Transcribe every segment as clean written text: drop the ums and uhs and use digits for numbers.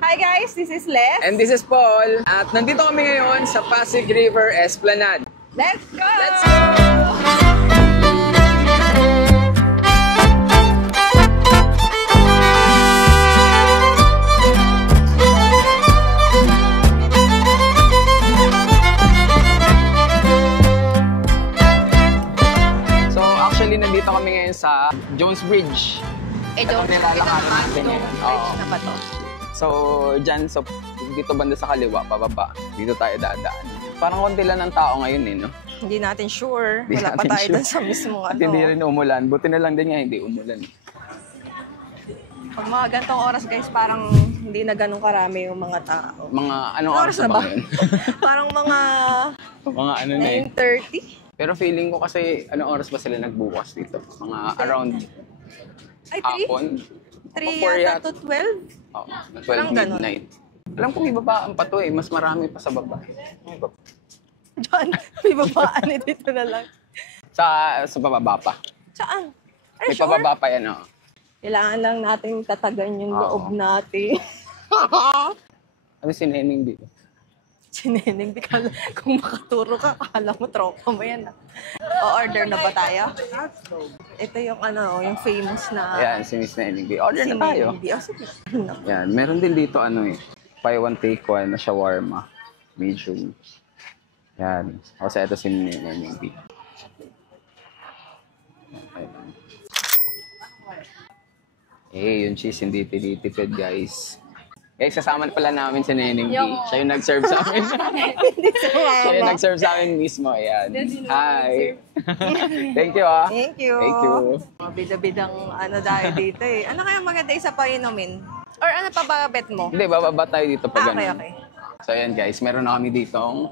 Hi guys, this is Les. And this is Paul. At nandito kami ngayon sa Pasig River Esplanade. Let's go! Let's go! So actually nandito kami ngayon sa Jones Bridge. Ito, nilalakaran natin ngayon. bridge na ba to? So, dyan, so, dito banda sa kaliwa, pababa. Dito tayo dadaan. Parang konti lang ng tao ngayon eh, no? Hindi natin sure. Hindi Wala pa natin tayo sure. dun sa mismong At hindi rin umulan. Buti na lang din nga, hindi umulan. Pag mga gantong oras guys, parang hindi na ganun karami yung mga tao. Mga, anong oras na ba ngayon? Parang mga Mga ano na eh. 9:30. Pero feeling ko kasi, anong oras ba sila nagbukas dito? Mga around Ay, 3? hapon? 3 Or yata to 12? Oo, Parang 12 ganun. midnight. Alam ko may babaan pa to eh. Mas marami pa sa baba. Diyan, may babaan eh, dito na lang. Sa bababa pa. Saan? Are May you sure? pababa pa yan, oh. Kailangan lang natin tatagan yung Oo. loob natin. Ano si Neneng dito? Sineneng, di ka kung makaturo ka, akala mo tropa mo yan. O-order na ba tayo? Ito yung ano, yung famous na... Ayan, si Miss Neneng. Order na tayo. Hindi, oh, sige. Yan, meron din dito ano eh. Buy one take one na shawarma. Medium. Yan. Kasi ito si Neneng B. Eh, yung cheese hindi tinitipid guys. Guys, kasama pala namin si Neneng B. Siya yung nag-serve sa amin. Hindi Siya yung nag-serve sa amin mismo. Ayan. Hi. Thank you ah. Thank you. Thank you. Mga bida-bidang ano dahil dito eh. Ano kaya maganda isa pa inumin? Or ano pa ba bet mo? Hindi, bababa tayo dito pag Okay, ganun. okay. So ayan guys, meron na kami ditong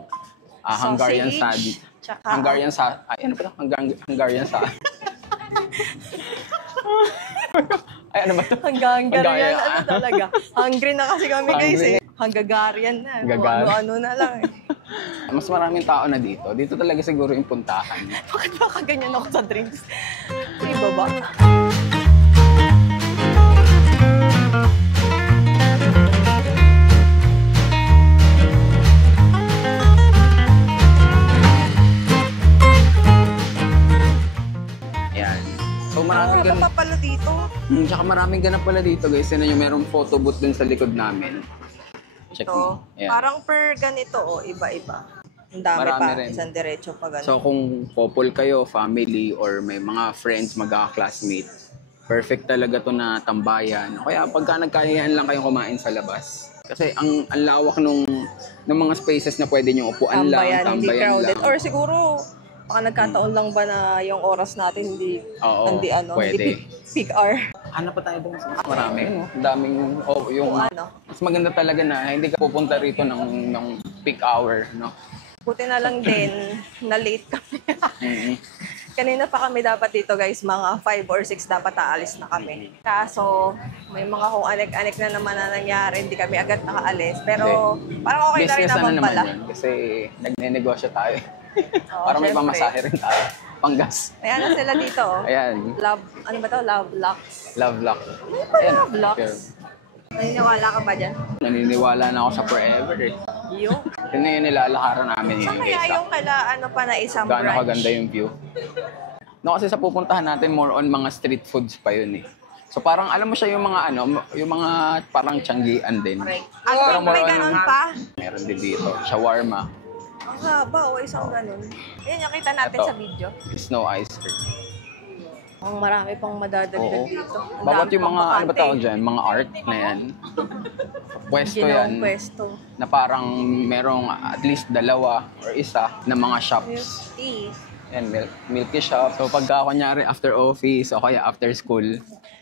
Hungarian Sausage, sandwich. tsaka- Hungarian sa... Ay, ano ba ito? Hungarian sa... Ay, ano ba ito? Hungarian, ano talaga? Hungry na kasi kami guys eh. Hungagarian na. Kung Hungagarian. ano-ano na lang eh. Mas maraming tao na dito. Dito talaga siguro yung puntahan. Bakit ba kaganyan ako sa drinks? May baba. Ayan. So maraming Ano ganap. pa pala dito? Tsaka maraming ganap pala dito guys. Yan yung merong photo booth dun sa likod namin. Check Ito. mo. Ayan. Parang per ganito oh, iba-iba. Ang dami Marami pa. rin. Isang diretso pa ganito. So kung couple kayo, family, or may mga friends, magkaka-classmate, perfect talaga to na tambayan. Kaya pagka nagkayaan lang kayong kumain sa labas. Kasi ang lawak ng mga spaces na pwede nyo upuan tambayan, lang, hindi tambayan crowded. lang. Or siguro, baka nagkataon lang ba na yung oras natin hindi, Oo, hindi ano, pwede. hindi peak hour. Hanap pa tayo doon sa mas marami. No? Ang daming, yung, Kung ano. mas maganda talaga na hindi ka pupunta rito ng peak hour. No? Buti na lang din, na late kami. Mhm. Kanina pa kami dapat dito guys, mga 5 or 6 dapat aalis na kami. Kaso, may mga kung anik-anik na naman na nangyari, hindi kami agad nakaalis. Pero parang okay na rin Business naman naman pala. yun. Kasi nagne-negosyo tayo. Oo, Para may syempre. pamasahe rin tayo. Panggas. Ayan na sila dito. Oh. Ayan. Love, ano ba to? Love Locks. Love lock. Love Locks. Naniniwala ka ba dyan? Naniniwala na ako sa forever eh. Yung? Yun na yung nilalakaran namin Saan yung kaya guys. yung kaila, ano pa na isang Gaano branch? kaganda yung view. No, kasi sa pupuntahan natin, more on mga street foods pa yun eh. So parang alam mo siya yung mga ano, yung mga parang tiyanggian din. Ano, may ganun pa? Meron din dito, shawarma, Ang haba o isang ganun. Yan yung kita natin Ito. sa video. snow ice cream. Ang marami pang madadagdag Oo. dito. Ang Bawat dami yung pang mga, ano ba bakante. tawag dyan, mga art na yan. Pwesto Ginawang yan. pwesto. Na parang merong at least dalawa or isa na mga shops. Tea. Yan, milky shop. So pagka kunyari after office o kaya after school,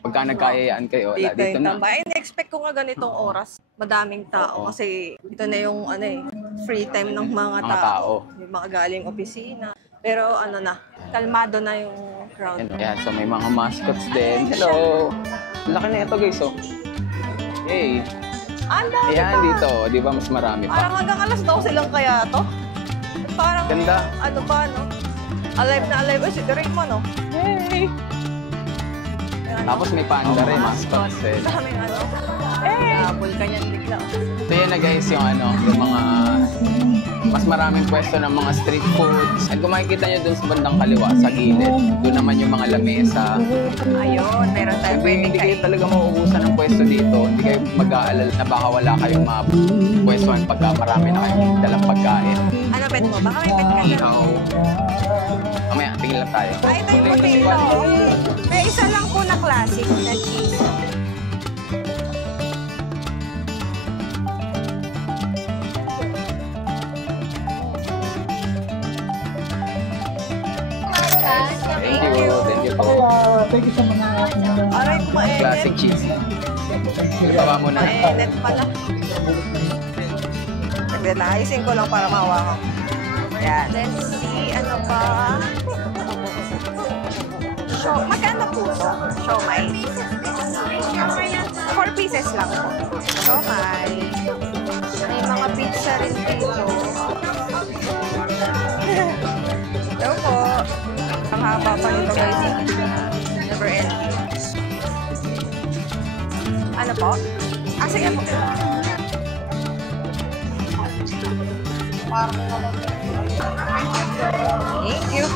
pagka nagkayayaan kayo, wala Dito dito yung na. tambay. Na-expect ko nga ganitong oras. Madaming tao. Oo. Kasi ito na yung ano eh, free time ng mga Mga tao. tao. Yung mga galing opisina. Pero ano na, kalmado na yung crowd. Yan, so may mga mascots din. Hello! Laki na ito guys, oh. Hey! Ang dami Ayan, pa. dito. Di ba mas marami Parang pa? hanggang alas 12 lang kaya to. Parang, Ganda. ano pa, no? Alive na alive. Ay, si Derek mo, no? Hey! Ano? Tapos may panda rin, mascots din. Daming ano. Hey! Nabol ka niyan bigla. siya guys yung ano, yung mga mas maraming pwesto ng mga street foods. And kung makikita nyo dun sa bandang kaliwa, sa gilid, doon naman yung mga lamesa. Ayun, meron tayo pwedeng Hindi kayo kain. talaga mauubusan ng pwesto dito. Hindi kayo mag-aalala na baka wala kayong mga pwestuhan pagka marami na kayong dalang pagkain. Ano bet mo? Baka may bet ka dyan. Ihaw. Mamaya, tingin lang tayo. Ay, ito yung potato. May isa lang po na classic na cheese. Thank you. Thank you po. Aray, mainit. Classic cheese. Ibaba mo na. Mainit pala. Nagdanaising ko lang para mahawakan. Yan. Let's see, ano pa? Magkano po ito? Siomay. 4 pieces lang po. Siomay. May mga pizza rin dito. Ito po. Ang haba pa nito guys. Never ending. Ano po? Ah, sige po. Thank you.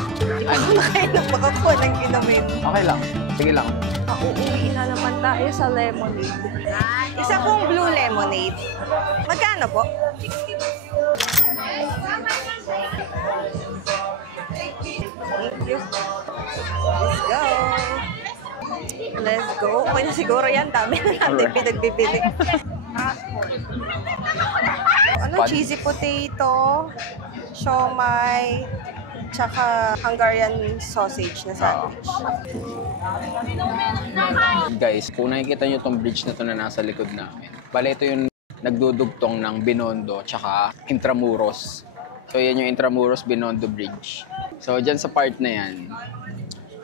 Ano makainom pa ako ng inumin? Okay lang. Sige lang. Uuwi na naman tayo sa lemonade. Isa pong blue lemonade. Magkano po? Thank you. Let's go. Let's go. Okay na siguro yan. Dami na natin Alright. pinagbibili. Ano? Pan. Cheesy potato, siomay, tsaka Hungarian sausage na sandwich. Guys, kung nakikita nyo itong bridge na to na nasa likod namin, bale ito yung nagdudugtong ng Binondo tsaka Intramuros. So yan yung Intramuros Binondo Bridge. So dyan sa part na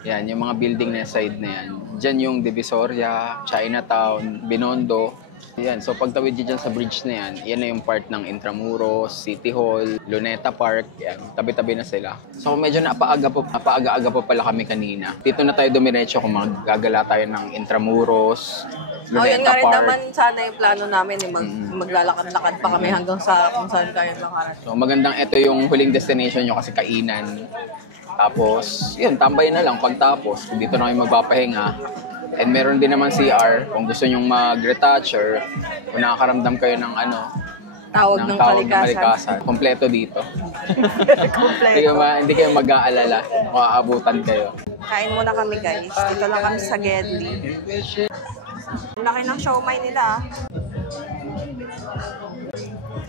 yan yung mga building na side na yan. Dyan yung Divisoria, Chinatown, Binondo. Yan, so pagtawid nyo dyan sa bridge na yan na yung part ng Intramuros, City Hall, Luneta Park, yan, tabi-tabi na sila. So medyo napaaga-aga pa pala kami kanina. Dito na tayo dumiretso kung magagala tayo ng Intramuros, Oh, yan Luneta nga rin Park. naman sana yung plano namin. Maglalakad-lakad pa kami hanggang sa kung saan kayo nakarating. So magandang ito yung huling destination nyo kasi kainan. Tapos, yun, tambay na lang pagtapos. Dito na kayo magpapahinga. And meron din naman CR kung gusto nyong mag-retouch or kung nakakaramdam kayo ng Tawag ng kalikasan. Kompleto dito. Kompleto. Hindi kayo mag-aalala. Makaabutan kayo. Kain muna kami guys. Dito lang kami sa Gedli. Ang laki ng siomay nila.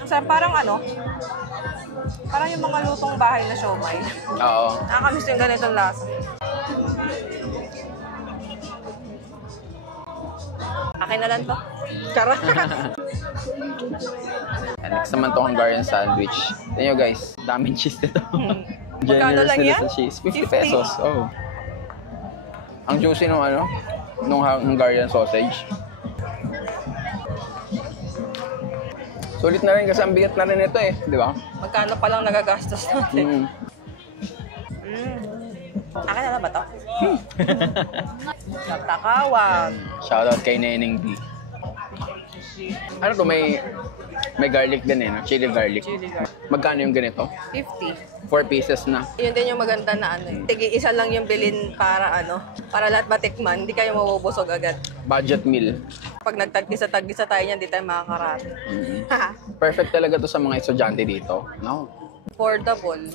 Parang parang yung mga lutong bahay na siomay. Oo. Nakakamiss yung ganitong lasa. Akin na lang to. Charot. And next naman to Hungarian sandwich. Tignan nyo guys, daming cheese nito. Magkano lang nila yan? sa cheese. 50 50. pesos. Oh. Ang juicy nung nung Hungarian sausage. Sulit na rin kasi ang bigat na rin ito eh, di ba? Magkano pa lang nagagastos natin? Akin na lang ba to? Natakawag. Shoutout kay Neneng B. Ano to, may garlic din eh, no? Chili garlic. Chili garlic. Magkano yung ganito? 50. 4 pieces na. Yun din yung maganda na Tigi isa lang yung bilin para para lahat matikman, hindi kayo mabubusog agad. Budget meal. Pag nagtagisa-tagisa tayo niyan, di tayo makakarami. Perfect talaga to sa mga estudyante dito. No? Affordable.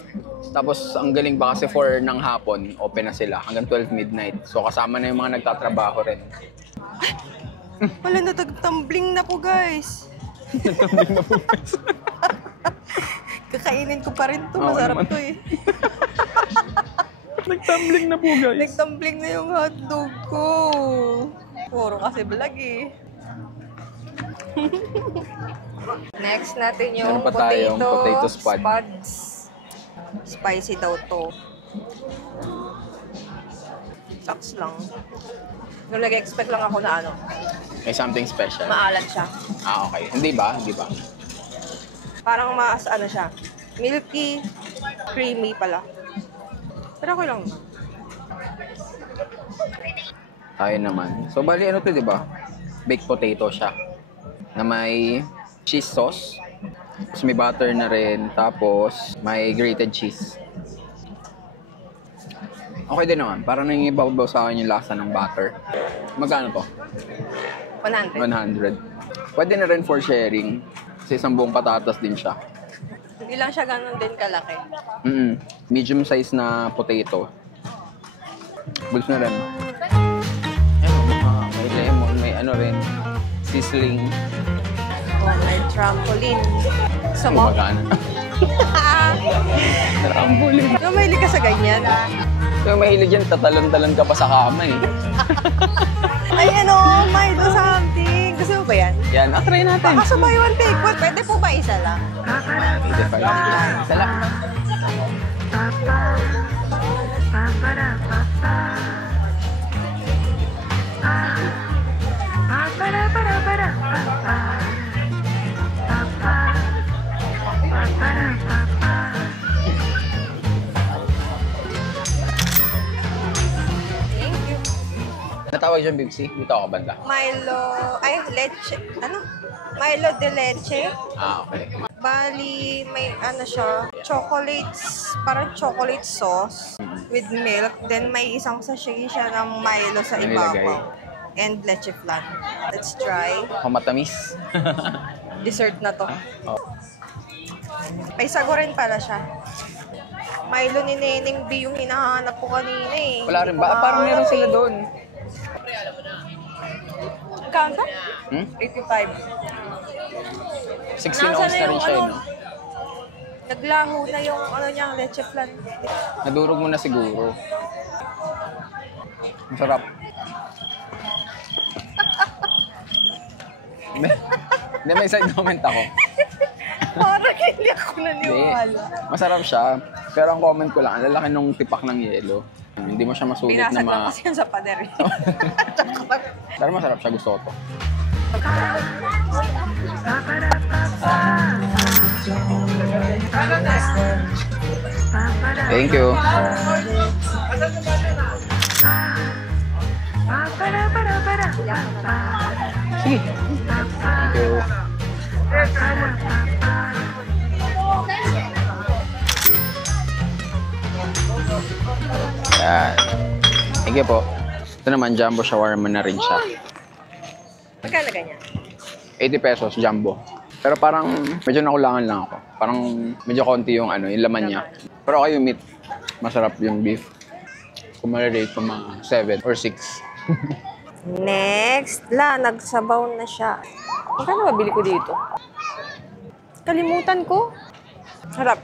Tapos, ang galing pa kasi 4 ng hapon, open na sila hanggang 12 midnight. So, kasama na yung mga nagtatrabaho rin. Wala, natagtumbling na po guys. Nagtumbling na po guys. Kakainin ko pa rin to. Oo Masarap naman. to eh. Nagtumbling na po guys. Nagtumbling na yung hotdog ko. Puro kasi vlog eh. Next natin yung Meron pa tayong potato spud. spuds. Spicy daw to. Saks lang. Nung nag-expect lang ako na May something special. maalat siya. Ah, okay. Hindi ba? Hindi ba? Parang mas siya. Milky, creamy pala. Pero okay lang. Tayo naman. So, bali ano to, di ba? Baked potato siya. Na may cheese sauce. Tapos may butter na rin. Tapos may grated cheese. Okay din naman. Parang nangingibaw-baw sa akin yung lasa ng butter. Magkano to? 100. 100. Pwede na rin for sharing. Kasi isang buong patatas din siya. Hindi lang siya ganun din kalaki. Medium size na potato. Bulls na rin. Ayun, may lemon, may ano rin. Sizzling. Oh, may trampoline. Gusto mo? Magkano? Trampoline. No, mahilig ka sa ganyan. Yung mahilig yan, tatalon-talon ka pa sa kama eh. Ay, ano, may do something. Gusto mo ba yan? Yan, try natin. Baka sa buy one take one. Pwede po ba isa lang? Pwede pa lang. Isa lang. Thank you. Natawag dyan, Bibsi? Dito ako banda. Milo, ay, leche. Ano? Milo de leche. Okay. Bali, may ano siya, chocolates, parang chocolate sauce with milk. Then may isang sachet siya ng Milo sa May ibabaw. And leche flan. Let's try. Matamis. Dessert na to. Oh. May sago rin pala siya. Milo ni Neneng B yung hinahanap ko kanina eh. Wala rin ba? Parang meron sila doon. Kanta? 85. 16 ounce na rin siya, no? Naglaho na yung ano niya, leche flan. Nadurog mo na siguro. Masarap. Hindi, may side comment ako. Parang hindi ako Hindi. naniwala. Masarap siya. Pero ang comment ko lang, ang lalaki nung tipak ng yelo. Hindi mo siya masulit na Binasag lang kasi yan sa pader. Pero masarap siya. Gusto ko to. Thank you. Sige. Thank you. Yan. Thank you po. Ito naman, jumbo shawarma na rin siya. Magkano ganyan? 80 pesos, jumbo. Pero parang medyo nakulangan lang ako. Parang medyo konti yung ano, yung laman niya. Pero okay yung meat. Masarap yung beef. Kung ma-rate ko mga 7 or 6. Next, nagsabaw na siya. Magkano mabili ko dito? Kalimutan ko. Harap.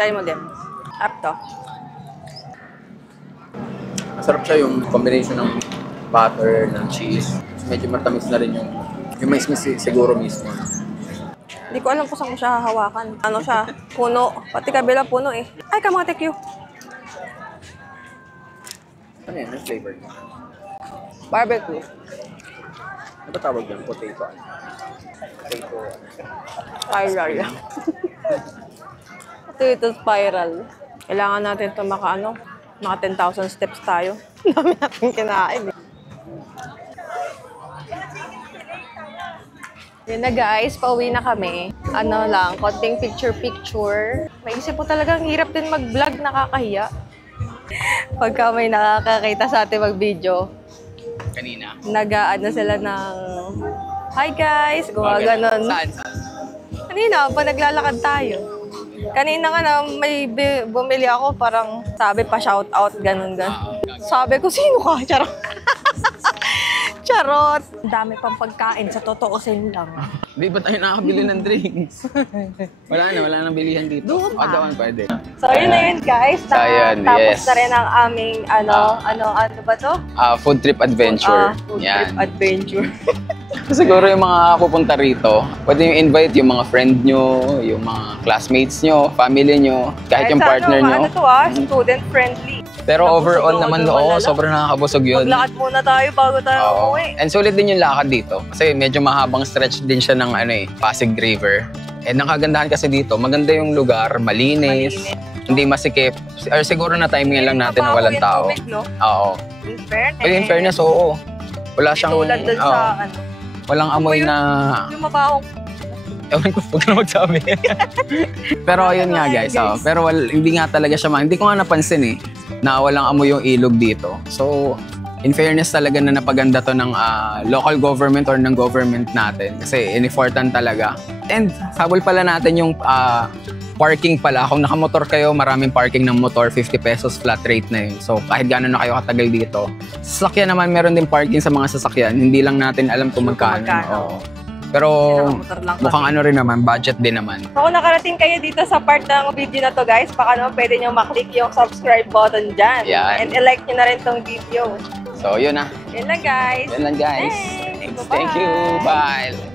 Try mo din. Harap to. Masarap siya yung combination ng butter, ng cheese. Medyo matamis na rin yung mais siguro mismo. Hindi ko alam kung saan ko siya hahawakan. Ano siya? Puno. Pati kabila puno eh. Ay, kamote Q. Ano yan? Ano flavor niya? Barbecue. Ano ba tawag yan? Potato. Potato. Spiral. Potato spiral. Kailangan natin ito maka 10,000 steps tayo. Dami natin kinain eh. Yun na guys, pauwi na kami. Ano lang, konting picture-picture. Maisip po talagang hirap din mag-vlog, nakakahiya. Pagka may nakakakita sa atin mag-video, Kanina. nag-ano sila ng hi guys, gumaganon. Saan? Kanina, pa naglalakad tayo. Kanina nga na may bumili ako, parang sabi pa shout out, ganun. Sabi ko, sino ka? Charot. Charot. Dami pang pagkain, sa totoosin lang. Hindi ba tayo nakakabili ng drinks? Wala nang bilihan dito. Doon pa. Dawan pwede. So, yun na yun guys. So, yun, Tapos yes. na rin ang aming, ano ba to? Food trip adventure. Food Yan. trip adventure. Siguro yung mga pupunta rito, pwede yung invite yung mga friend nyo, yung mga classmates nyo, family nyo, kahit yung partner nyo. Ano to student friendly. Pero overall naman, siguro, sobrang nakakabusog yun. Maglakad muna tayo bago tayo Oo. umuwi. And sulit din yung lakad dito. Kasi medyo mahabang stretch din siya ng Pasig River. And ang kagandahan kasi dito, maganda yung lugar, malinis, hindi masikip. Or siguro na timing lang natin na walang tao. Tubig, no? Oo. In fairness. But in fairness, oo. Wala siyang... Tulad dun oo. sa Walang amoy na... Yung mabahong. Ewan ko, huwag na magsabi. Pero yun nga guys, pero hindi nga talaga siya hindi ko nga napansin na walang amoy yung ilog dito. So, in fairness talaga na napaganda to ng local government or ng government natin kasi in-effortan talaga. And habol pala natin yung parking pala. Kung nakamotor kayo, maraming parking ng motor, 50 pesos flat rate na yun. So, kahit gano'n na kayo katagal dito. Sasakyan naman, meron din parking sa mga sasakyan. Hindi lang natin alam kung magkano. Oo. Pero mukhang ano rin naman, budget din naman. So, kung nakarating kayo dito sa part ng video na to guys, baka naman pwede nyo maklik yung subscribe button dyan. Yan. And i-like nyo na rin tong video. So, yun na. Yun lang guys. Yun lang guys. Thanks. Thank you. Bye.